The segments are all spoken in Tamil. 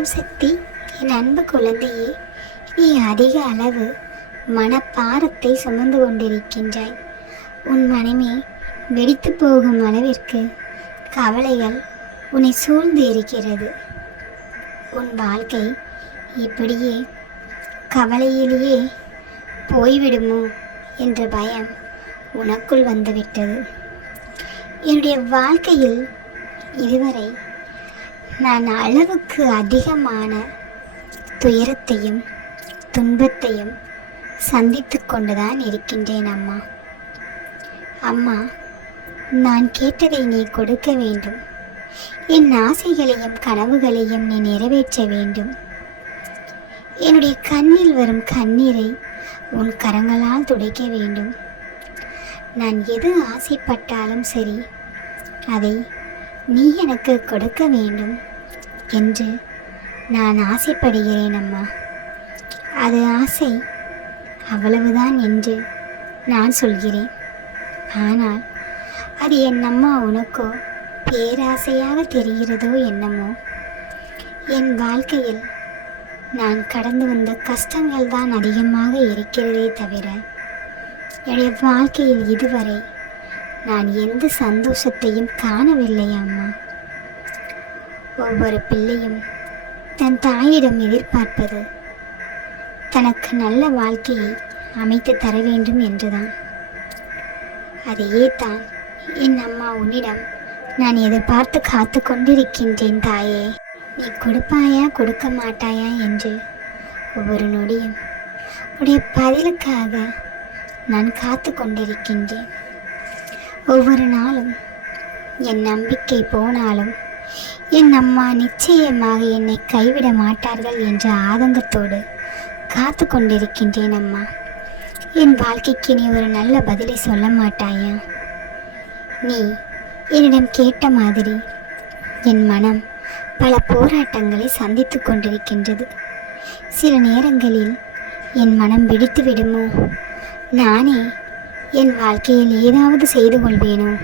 ஓம் சக்தி. என் அன்பு குழந்தையே நீ அதிக அளவு மனப்பாரத்தை சுமந்து கொண்டிருக்கின்றாய். உன் மனமே வெடித்து போகும் அளவிற்கு கவலைகள் உன்னை சூழ்ந்து இருக்கிறது. உன் வாழ்க்கை இப்படியே கவலையிலேயே போய்விடுமோ என்ற பயம் உனக்குள் வந்துவிட்டது. என்னுடைய வாழ்க்கையில் இதுவரை நான் அளவுக்கு அதிகமான துயரத்தையும் துன்பத்தையும் சந்தித்து கொண்டுதான் இருக்கின்றேன் அம்மா. அம்மா நான் கேட்டதை நீ கொடுக்க வேண்டும். என் ஆசைகளையும் கனவுகளையும் நீ நிறைவேற்ற வேண்டும். என்னுடைய கண்ணில் வரும் கண்ணீரை உன் கரங்களால் துடைக்க வேண்டும். நான் எது ஆசைப்பட்டாலும் சரி அதை நீ எனக்கு கொடுக்க வேண்டும். என்று நான் ஆசைப்படுகிறேன் அம்மா. அது ஆசை அவ்வளவுதான் என்று நான் சொல்கிறேன். ஆனால் அது என் அம்மா உனக்கோ பேராசையாக தெரிகிறதோ என்னமோ? என் வாழ்க்கையில் நான் கடந்து வந்த கஷ்டங்கள் தான் அதிகமாக இருக்கிறதே தவிர என்னுடைய வாழ்க்கையில் இதுவரை நான் எந்த சந்தோஷத்தையும் காணவில்லை அம்மா? ஒவ்வொரு பிள்ளையும் தன் தாயிடம் எதிர்பார்ப்பது தனக்கு நல்ல வாழ்க்கையை அமைத்து தர வேண்டும் என்றுதான். அதையே தான் என் அம்மா உன்னிடம் நான் எதிர்பார்த்து காத்து கொண்டிருக்கின்றேன் தாயே. நீ கொடுப்பாயா கொடுக்க மாட்டாயா என்று ஒவ்வொரு நொடியும் உடைய பதிலுக்காக நான் காத்து கொண்டிருக்கின்றேன். ஒவ்வொரு நாளும் என் நம்பிக்கை போனாலும் என் அம்மா நிச்சயமாக என்னை கைவிட மாட்டார்கள் என்ற ஆதங்கத்தோடு காத்து கொண்டிருக்கின்றேன் அம்மா. என் வாழ்க்கைக்கு நீ ஒரு நல்ல பதிலை சொல்ல மாட்டாயா? நீ என்னிடம் கேட்ட மாதிரி என் மனம் பல போராட்டங்களை சந்தித்து கொண்டிருக்கின்றது. சில நேரங்களில் என் மனம் வெடித்து விடுமோ நானே என் வாழ்க்கையில் ஏதாவது செய்து கொள்வேனோ?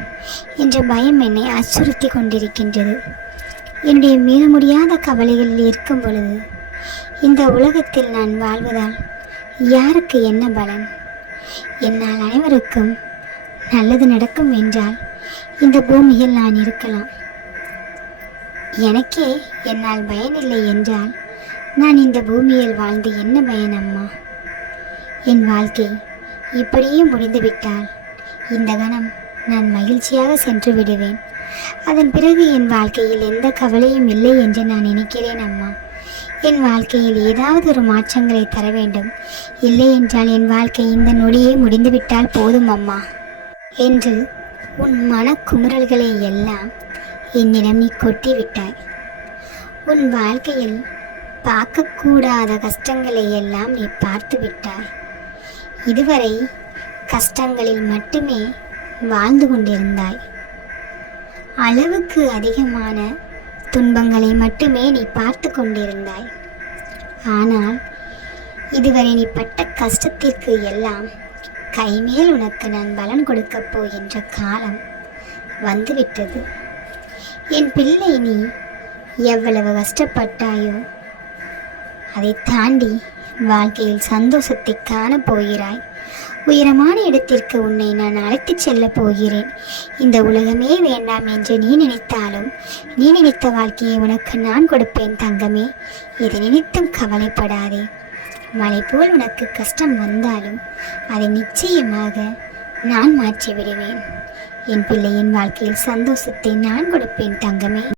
என்ற பயம் என்னை அச்சுறுத்தி கொண்டிருக்கின்றது. என்னுடைய மீள முடியாத கவலைகளில் இருக்கும் பொழுது இந்த உலகத்தில் நான் வாழ்வதால் யாருக்கு என்ன பலன்? என்னால் அனைவருக்கும் நல்லது நடக்கும் என்றால் இந்த பூமியில் நான் இருக்கலாம். எனக்கே என்னால் பயனில்லை என்றால் நான் இந்த பூமியில் வாழ்ந்து என்ன பயன் அம்மா என் வாழ்க்கை இப்படியே முடிந்துவிட்டால் இந்த கணம் நான் மகிழ்ச்சியாக சென்று விடுவேன். அதன் பிறகு என் வாழ்க்கையில் எந்த கவலையும் இல்லை என்று நான் நினைக்கிறேன் அம்மா. என் வாழ்க்கையில் ஏதாவது ஒரு மாற்றங்களை தர வேண்டும். இல்லை என்றால் என் வாழ்க்கை இந்த நொடியே முடிந்துவிட்டால் போதும் அம்மா. என்று உன் மனக்குமுறல்களை எல்லாம் என்னிடம் நீ கொட்டிவிட்டாய் உன் வாழ்க்கையில் பார்க்கக்கூடாத கஷ்டங்களை எல்லாம் நீ பார்த்து விட்டாய். இதுவரை கஷ்டங்களில் மட்டுமே வாழ்ந்து கொண்டிருந்தாய். அளவுக்கு அதிகமான துன்பங்களை மட்டுமே நீ பார்த்து கொண்டிருந்தாய். ஆனால் இதுவரை நீ பட்ட கஷ்டத்திற்கு எல்லாம் கைமேல் உனக்கு நான் பலன் கொடுக்கப் போகின்ற காலம் வந்துவிட்டது. என் பிள்ளை நீ எவ்வளவு கஷ்டப்பட்டாயோ அதை தாண்டி வாழ்க்கையில் சந்தோஷத்தை காணப் போகிறாய். உயரமான இடத்திற்கு உன்னை நான் அழைத்துச் செல்ல போகிறேன். இந்த உலகமே வேண்டாம் என்று நீ நினைத்தாலும் நீ நினைத்த வாழ்க்கையை உனக்கு நான் கொடுப்பேன் தங்கமே. இதை நினைத்தும் கவலைப்படாதே. மலை போல் உனக்கு கஷ்டம் வந்தாலும் அதை நிச்சயமாக நான் மாற்றி விடுவேன் என் பிள்ளையின் வாழ்க்கையில் சந்தோஷத்தை நான் கொடுப்பேன் தங்கமே.